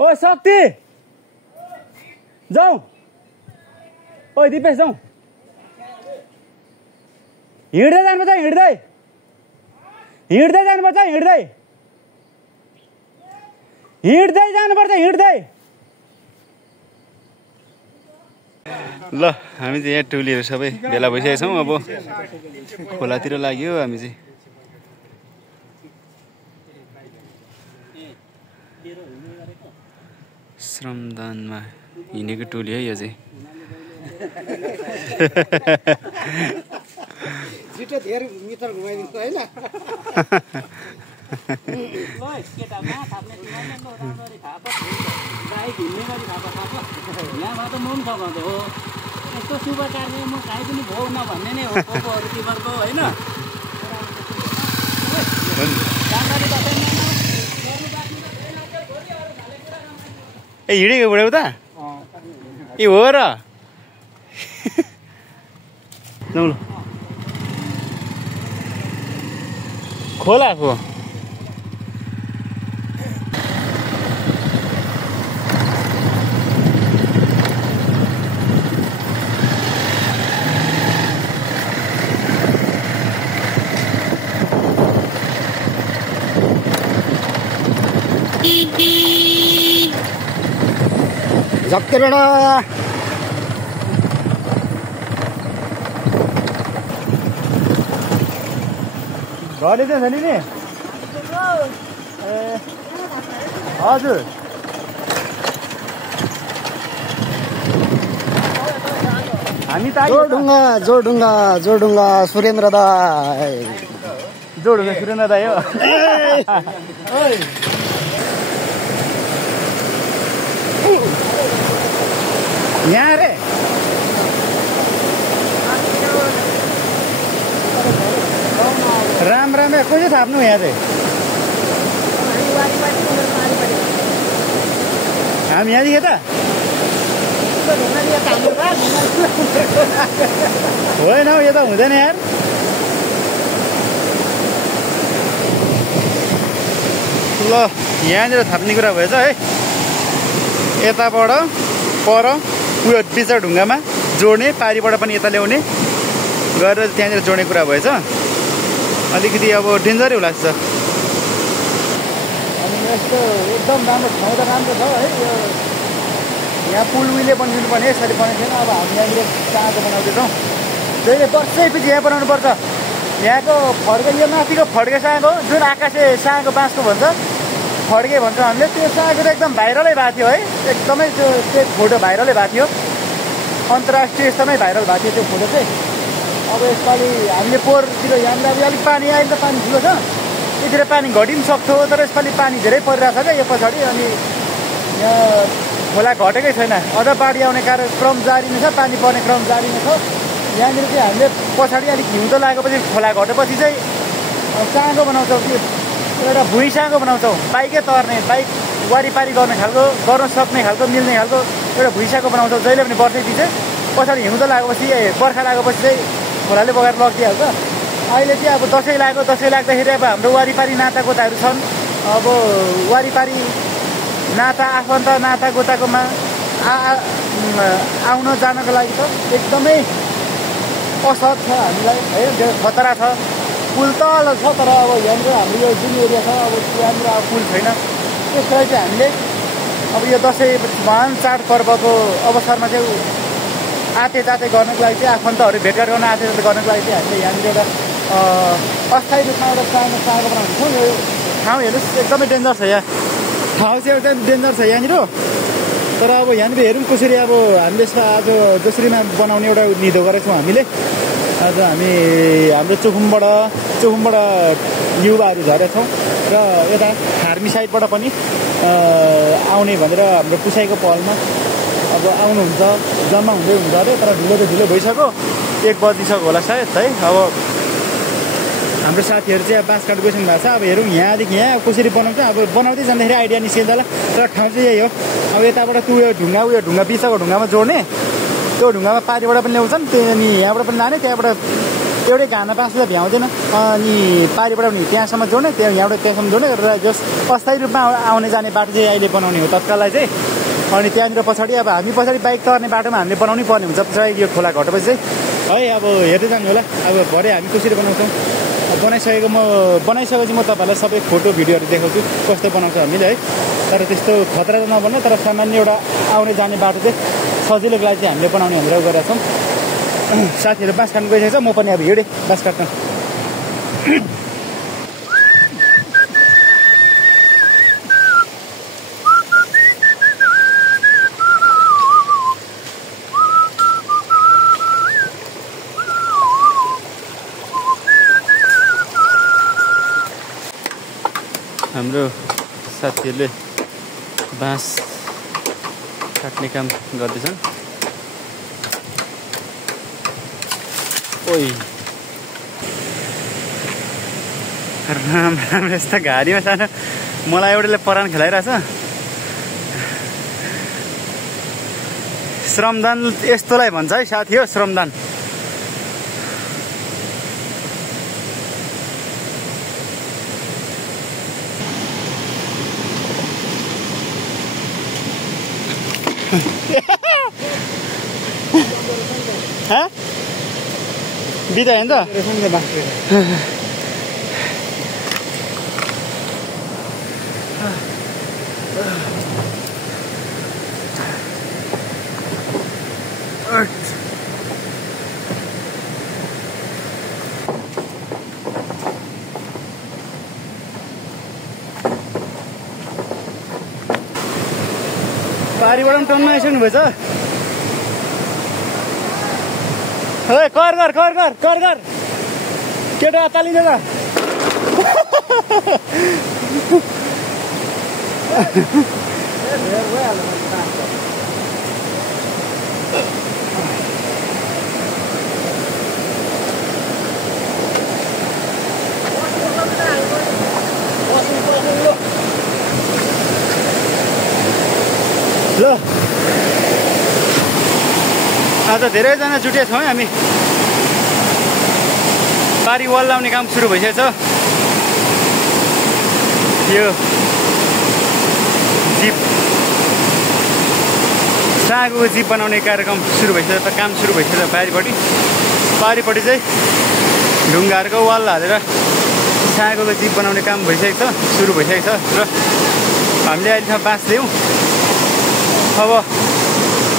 ओ शक्ति जाउँ ओ दिपेश जाउँ हिँड्दै जानुपर्छ हिँड्दै हिँड्दै जानुपर्छ हिँड्दै हिँड्दै जानुपर्छ हिँड्दै ल हामी चाहिँ यहाँ टोलीहरू सबै भेला भइसकेका छौँ अब खोलातिर लाग्यो हामी चाहिँ श्रमदानमा हिँडेको टोली है यो चाहिँ छिटो धेरै मिटर घुमाइदिन्छ होइन यहाँबाट म पनि सघाउँदै हो यस्तो शुभ कार्य म काहीँ पनि भोग नभन्ने नै हो पोपोहरू तिमीहरूको होइन ए हिँडेको बुढा उता ए हो र जाउँ ल खोलाको झक्केर घरले चाहिँ छैन नि ए हजुर हामी त जोडुङ्गा सुरेन्द्र दाई जोडुङ्गा सुरेन्द्र दाई हो यहाँ रे राम राम कसै थाप्नु यहाँ चाहिँ हामी यहाँदेखि त होइन हौ यो त हुँदैन यार ल यहाँनिर थाप्ने कुरा भएछ है यताबाट पर उयो बिचरा ढुङ्गामा जोड्ने पारिबाट पनि यता ल्याउने गरेर त्यहाँनिर जोड्ने कुरा भएछ अलिकति अब डेन्जरै होला जस्तो अनि यस्तो एकदम राम्रो ठाउँ त राम्रो छ है यो यहाँ पुल उहिले बनिदिनु पर्ने यसरी बनेको थिएन अब हामी यहाँनिर चाँदो बनाउँदैछौँ जहिले वर्षैपछि यहाँ बनाउनु पर्छ यहाँको फड्के यो माथिको फड्के साग हो जुन आकाशे सागको बाँसको भन्छ फड्के भन्छ हामीले त्यो साग त एकदम भाइरलै भएको थियो है एकदमै त्यो फोटो भाइरलै भएको थियो अन्तर्राष्ट्रिय स्तरमै भाइरल भएको थियो त्यो फोटो चाहिँ अब यसपालि हामीले पोहोरतिर यहाँनिर अब अलिक पानी अहिले त पानी ठुलो छ यतिर पानी घटि पनि सक्थ्यो तर यसपालि पानी धेरै परिरहेको छ क्या यो पछाडि अनि यहाँ खोला घटेकै छैन अझ बाढी आउने क्रम जारी नै छ पानी पर्ने क्रम जारी नै छ यहाँनिर चाहिँ हामीले पछाडि अलिक हिउँदो लागेपछि खोला घटेपछि चाहिँ साँगो बनाउँछौँ कि एउटा भुइँ साँगो बनाउँछौँ बाइकै तर्ने बाइक वारिपारी गर्ने खालको गर्न सक्ने खालको मिल्ने खालको एउटा भुइँ साँगो बनाउँछौँ जहिले पनि वर्षैपछि चाहिँ पछाडि हिउँदो लागेपछि बर्खा लागेपछि चाहिँ खोलाले बगाएर लगिदिइहाल्छ अहिले चाहिँ अब दसैँ लाग्दाखेरि अब हाम्रो वारिपारी नातागोताहरू छन् अब वारिपारी नाता आफन्त नातागोताकोमा आउन जानको लागि त एकदमै असर छ हामीलाई है खतरा छ पुल तल छ तर अब यहाँनिर हाम्रो यो जुन एरिया छ अब यहाँनिर अब पुल छैन त्यसलाई चाहिँ हामीले अब यो दसैँ महान चाडपर्वको अवसरमा चाहिँ आते जाते गर्नको लागि चाहिँ आफन्तहरू भेटघाट गर्न आते जाते गर्नको लागि चाहिँ हामीले यहाँनिर एउटा अस्थायी रूपमा एउटा सानो बनाउनु छौँ यो ठाउँ हेर्नुहोस् एकदमै डेन्जर छ यहाँ ठाउँ चाहिँ एकदम डेन्जर छ यहाँनिर तर अब यहाँनिर हेरौँ कसरी अब हामीले आज जसरीमा बनाउने एउटा निधो गरेको छौँ हामीले आज हामी हाम्रो चोखुमबाट युवाहरू झरेका छौँ र यता खार्मी साइडबाट पनि आउने भनेर हाम्रो पुसाइको पहलमा अब आउनुहुन्छ जम्मा हुँदै हुन्छ अरे तर ढिलो भइसक्यो 1 बजिसक्यो होला सायद है अब हाम्रो साथीहरू चाहिँ बाँस काट गइसक्नु भएको छ अब हेरौँ यहाँदेखि यहाँ कसरी बनाउँछ अब बनाउँदै जाँदाखेरि आइडिया निस्किन्छ होला तर ठाउँ चाहिँ यही हो अब यताबाट त्यो ढुङ्गा बिचको ढुङ्गामा जोड्ने त्यो ढुङ्गामा पारिबाट पनि ल्याउँछन् अनि यहाँबाट पनि लाने त्यहाँबाट एउटै घाममा बाँच्दा भ्याउँदैन अनि पारिबाट पनि त्यहाँसम्म जोड्ने त्यहाँ यहाँबाट त्यहाँसम्म जोड्ने र जस अस्थायी रूपमा आउने जाने बाटो चाहिँ अहिले बनाउने हो तत्काललाई चाहिँ अनि त्यहाँनिर पछाडि अब हामी पछाडि बाइक तर्ने बाटोमा हामीले बनाउनै पर्ने हुन्छ पछाडि यो खोला घटेपछि चाहिँ है अब हेर्दै जानु होला अब भरे हामी कसरी बनाउँछौँ बनाइसकेपछि म तपाईँहरूलाई सबै फोटो भिडियोहरू देखाउँछु कस्तो बनाउँछ हामीले है तर त्यस्तो खतरा त नभन्ने तर सामान्य एउटा आउने जाने बाटो चाहिँ सजिलोको लागि चाहिँ हामीले बनाउने भनेर गरेका छौँ साथीहरू बाँस काट्नु गइसकेको छ म पनि अब हिँडेँ बाँस काट्न हाम्रो साथीहरूले बाँस काट्ने काम गर्दैछन् ओइ राम्रो यस्ता घारीमा सानो मलाई एउटाले परान खेलाइरहेछ श्रमदान यस्तोलाई भन्छ है साथी हो श्रमदान बिदा होइन त पारिबाट पनि टन्न आइसक्नु भएछ है कर कर कर कर कर कर केटा तालिँदै त ल आज धेरैजना जुटेका छौँ हामी पारी वाल लाउने काम सुरु भइसकेको छ यो जिप सागको जिप बनाउने कार्यक्रम सुरु भइसकेको छ काम सुरु भइसकेको छ पारिपट्टि चाहिँ ढुङ्गाहरूको वाल हालेर सागको जिप बनाउने काम भइसकेको छ सुरु भइसकेको छ र हामीले अहिलेसम्म बाँस ल्याउँ अब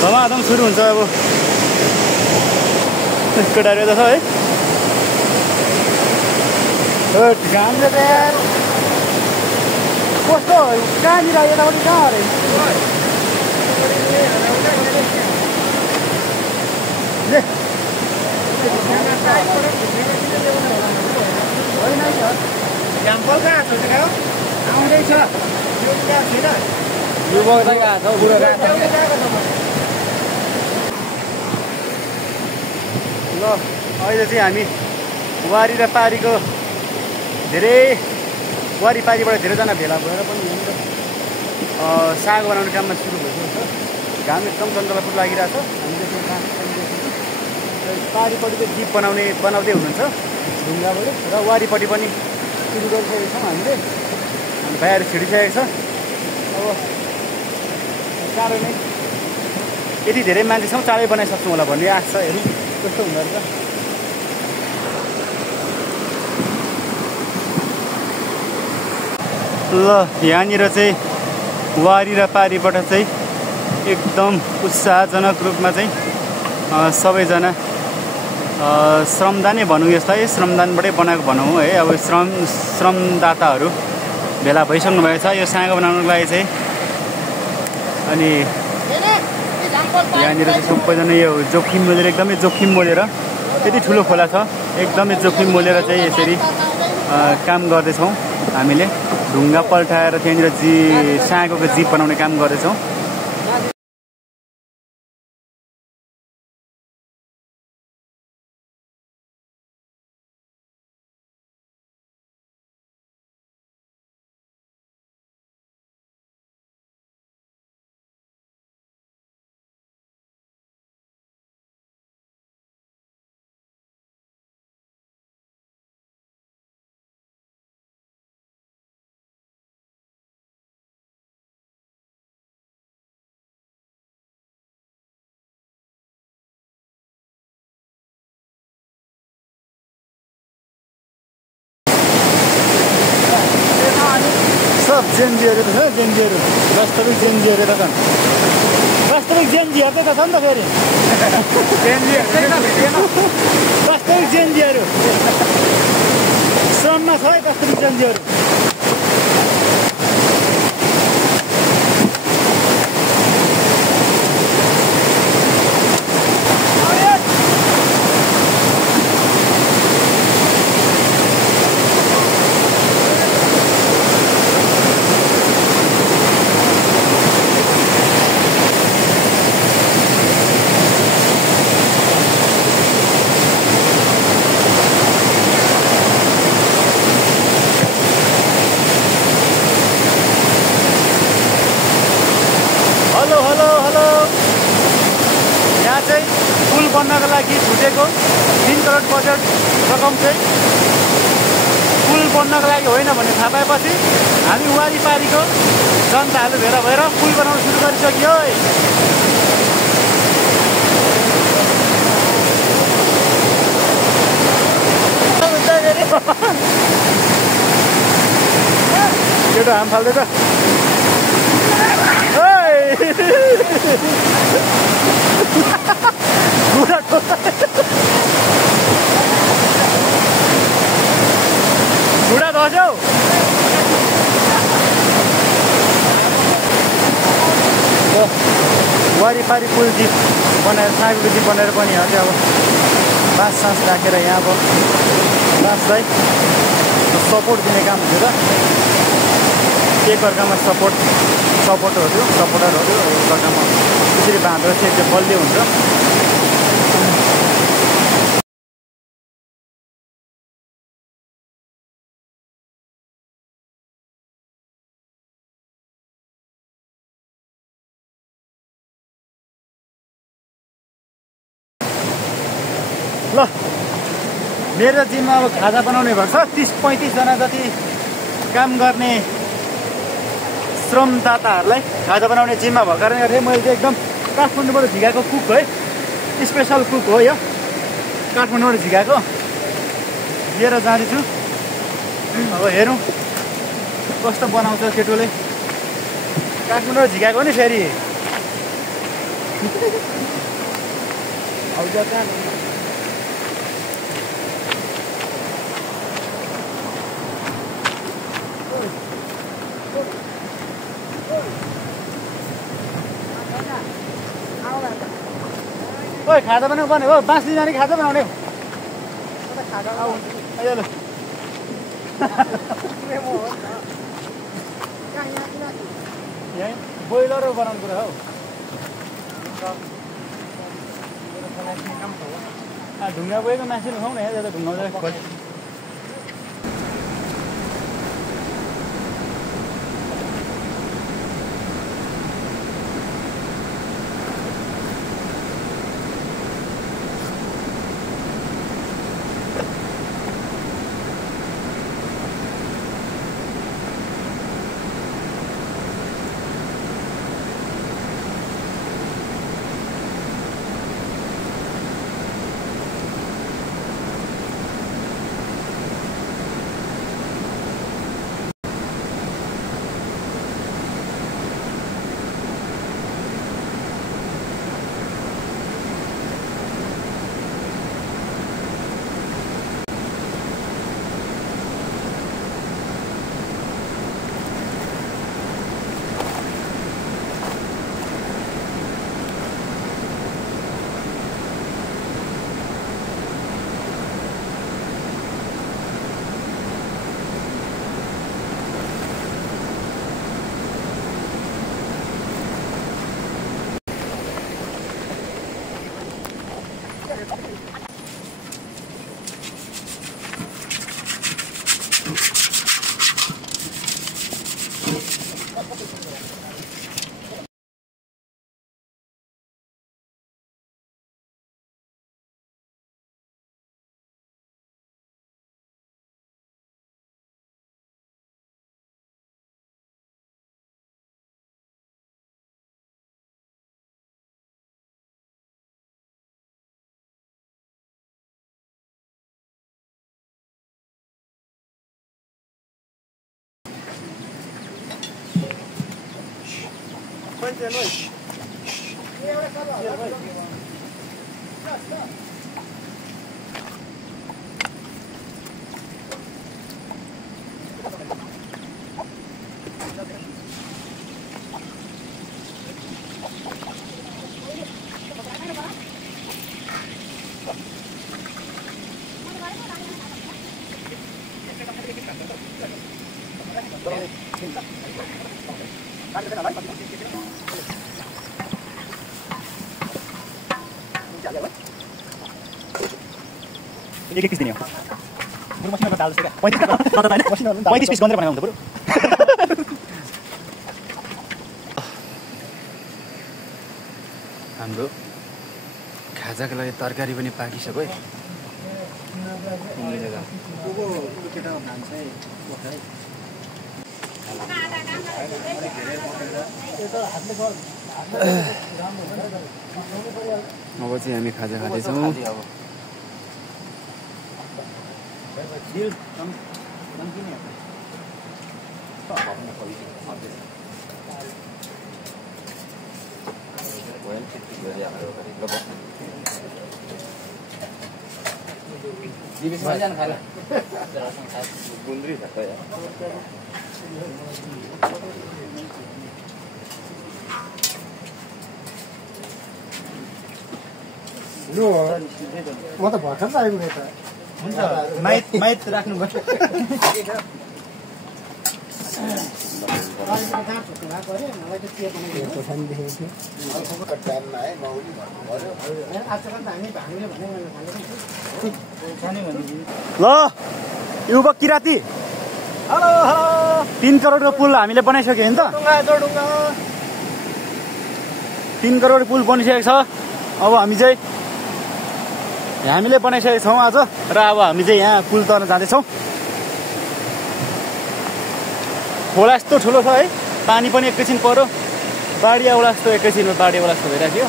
धमाधम सुरु हुन्छ अब केटाहरू त छ है घामले त यार कस्तो कहाँनिर यतापट्टि कहाँ अरे आउँदैछ ल अहिले चाहिँ हामी वारी र पारीको धेरै वारिपारीबाट धेरैजना भेला भएर पनि यहाँनिर साग बनाउने काममा सुरु भइसकेको छ घाम एकदम चन्द्रलापुर लागिरहेको छ हामीले चाहिँ पारीपट्टि चाहिँ जिप बनाउँदै हुनुहुन्छ ढुङ्गाबाट र वारिपट्टि पनि सुरु गरिसकेको छौँ हामीले भाइहरू छिडिसकेको छ अब चाँडो नै यति धेरै मान्छे छौँ चाँडै बनाइसक्छौँ होला भन्ने आश छ हेरौँ कस्तो हुँदो रहेछ ल यहाँनिर चाहिँ वारी र पारीबाट चाहिँ एकदम उत्साहजनक रूपमा चाहिँ सबैजना श्रमदानै भनौँ यसलाई श्रमदानबाटै बनाएको भनौँ है अब श्रमदाताहरू भेला भइसक्नु भएको छ यो साँगो बनाउनुको लागि चाहिँ अनि यहाँनिर चाहिँ सबैजना यो जोखिम मोलेर एकदमै जोखिम मोलेर यति ठुलो खोला छ एकदमै जोखिम मोलेर चाहिँ यसरी काम गर्दैछौँ हामीले ढुङ्गा पल्टाएर त्यहाँनिर साँगोको जिप बनाउने काम गर्दैछौँ जेन्जीहरू त छ जेन्जीहरू वास्तविक जेन्जीहरू त छन् वास्तविक जेन्जीहरू त छ नि त फेरि वास्तविक जेन्जीहरू श्रममा छ है वास्तविक जेन्जीहरू हेलो हेलो हेलो यहाँ चाहिँ पुल बन्नको लागि छुटेको 3 करोड बजेट रकम चाहिँ पुल बन्नको लागि होइन भन्ने थाहा पाएपछि हामी वारिपारिको जनताहरू भेला भएर पुल बनाउन सुरु गरिसक्यो है केटो हाम फाल्दैछ घुँडा धस्यौ वारिपारि पुल जीप बनाएर साँगको जीप बनाएर पनि यहाँ चाहिँ अब बाँस सास राखेर यहाँ अब बाँसलाई सपोर्ट दिने काम हुन्छ त एकअर्कामा सपोर्टरहरू एकअर्कामा त्यसरी बाँधेर चाहिँ एकदम बलियो हुन्छ ल मेरो जिम्मा अब खाजा बनाउने भएको छ 30-35 जना जति काम गर्ने श्रमदाताहरूलाई खाजा बनाउने जिम्मा भएको कारणले गर्दा मैले चाहिँ एकदम काठमाडौँबाट झिकाएको कुक है स्पेसल कुक हो यो काठमाडौँबाट झिकाएको लिएर जाँदैछु अब हेरौँ कस्तो बनाउँछ केटोले काठमाडौँबाट झिकाएको नि फेरि ओइ खाजा बनाउनु पर्ने हो बाँस लिने खाजा बनाउने हो यहीँ बोइलर बनाउनु कुरा हौ ढुङ्गा बोकेको मान्छेले खाउँ न यहाँ ढुङ्गा एक पिस दिने हो मसिनो दाल जस्तो क्या 35 पिस गनेर बनाउनु त बरु हाम्रो खाजाको लागि तरकारी पनि पाकिसक्यो है अब चाहिँ हामी खाजा खाँदैछौँ म त भर्खर त आइपुगेँ त हुन्छ माइत राख्नु पर्छ ल युवक किराती 3 करोडको पुल हामीले बनाइसक्यो नि त 3 करोड पुल बनिसकेको छ अब हामीले बनाइसकेका छौँ आज र अब हामी चाहिँ यहाँ पुल तर्न जाँदैछौँ खोला यस्तो ठुलो छ है पानी पनि एकैछिन पर्यो बाढी आउला जस्तो एकैछिनमा बाढी आउला जस्तो भइराख्यो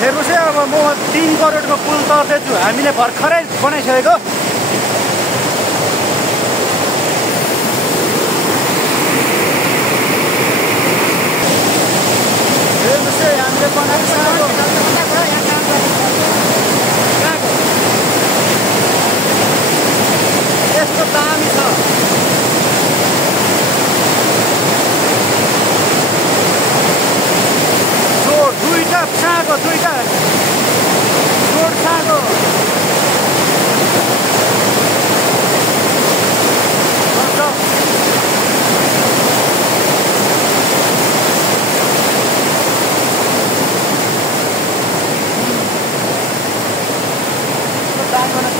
हेर्नुहोस् है अब म 3 करोडको पुल तर्दैछु हामीले भर्खरै बनाइसकेको हेर्नुहोस् है हामीले बनाइसकेको यस्तो दामी छ दुईटा छाँगो दुईटा जोड छाँगो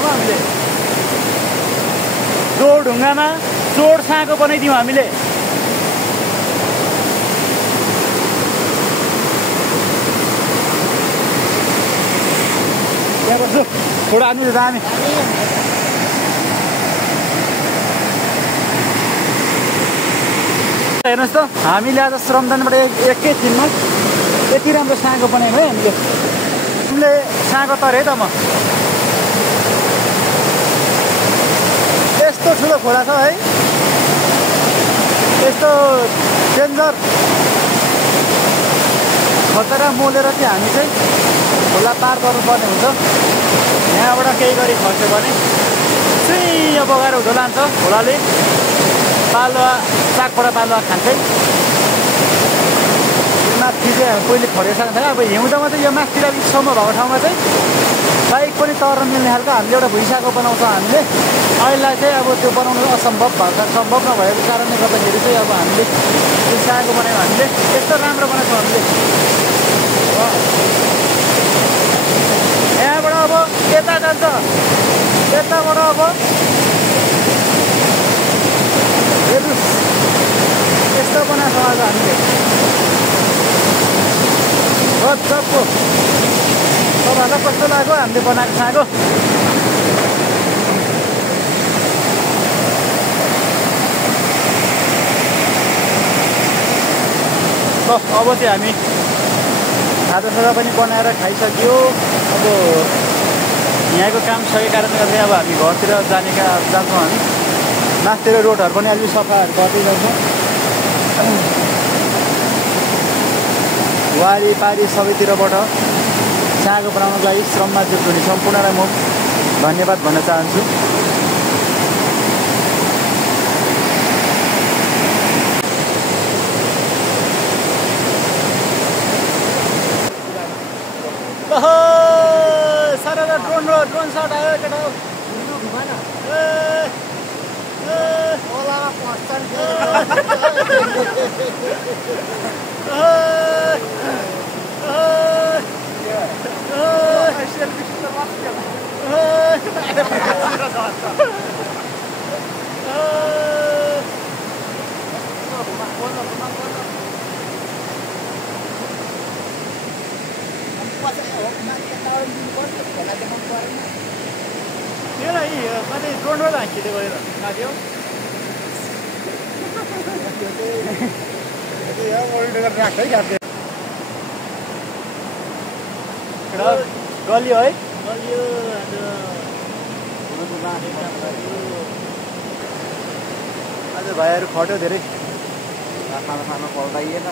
हामीले जोड ढुङ्गामा जोड छाँगो बनाइदियौँ हामीले यहाँ बस्छु थोडा आदमी दामी हेर्नुहोस् त हामीले आज श्रमदानबाट एकैछिनमा यति राम्रो साँगो बनायौँ है हामीले साँगो तरेँ त म यस्तो ठुलो खोला छ है यस्तो डेन्जर खतरा मोलेर चाहिँ हामी चाहिँ खोला पार गर्नुपर्ने हुन्छ यहाँबाट केही गरी खस्यो भने चाहिँ बगाएर हुँदो लान्छ खोलाले बालुवा सागबाट बालुवा खान्छै माथि चाहिँ पहिले फरेको छ अब हिउँदोमा चाहिँ यो माथि सम्म भएको ठाउँमा चाहिँ बाइक पनि तर्न मिल्ने खालको हामीले एउटा भुइँसाको बनाउँछौँ हामीले अहिलेलाई चाहिँ अब त्यो बनाउनु असम्भव भएको सम्भव नभएको कारणले गर्दाखेरि चाहिँ अब हामीले त्यो सागो बनायौँ हामीले यस्तो राम्रो बनाउँछौँ हामीले यहाँबाट अब यता जान्छ यताबाट अब हेर्नुहोस् यस्तो बनाएको आज हामीले गजबको तपाईँहरूलाई कस्तो लाग्यो हामीले बनाएको सागो अब चाहिँ हामी खाजासाजा पनि बनाएर खाइसक्यो अब यहाँको काम सकेको कारणले गर्दा अब हामी घरतिर जान्छौँ हामी माथितिर रोडहरू पनि अलिक सफाहरू गर्दै जान्छौँ वारिपारि सबैतिरबाट चाको बनाउनको लागि श्रममा जुट्ने सम्पूर्णलाई म धन्यवाद भन्न चाहन्छु। सारा ड्रोन सट आयो केटा कतै ड्रोनबाट हाँकिँदै गएर लाग्यो गलियो है आज भाइहरू खट्यो धेरै खाना पल्टाइएन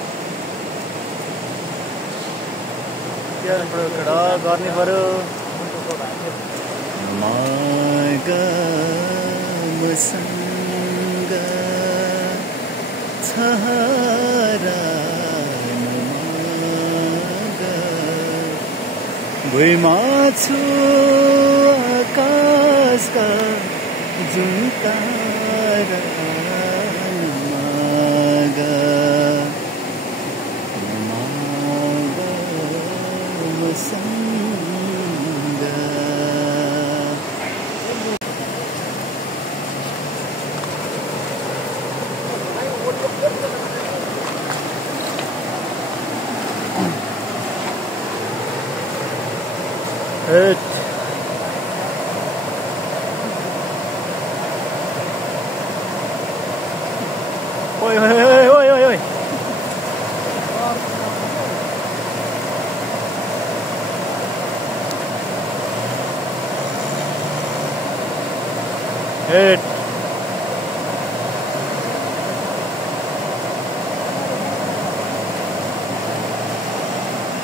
गर्ने पऱ्यो मसँग छहारा भुइँमा छु आकाशका जुन तारा Oi. Hit.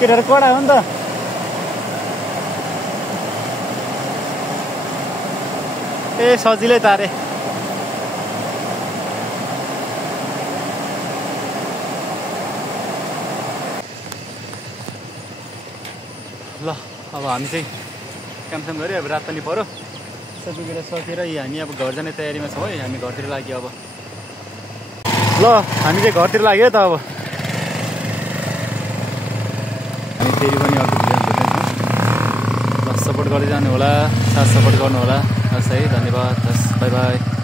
Kita record aja nih. सजिलै तारे ल अब हामी चाहिँ कामसाम गऱ्यो अब रात पनि पर्यो सबै कुरा सकेर हामी अब घर जाने तयारीमा छौँ है हामी घरतिर लाग्यो अब ल हामी चाहिँ घरतिर लाग्यो त अब हामी फेरि पनि अर्को भिडियो भेट्छौँ ल सपोर्ट गर्दै जानु होला साथ सपोर्ट गर्नु होला हस् है धन्यवाद हस् बाई बाई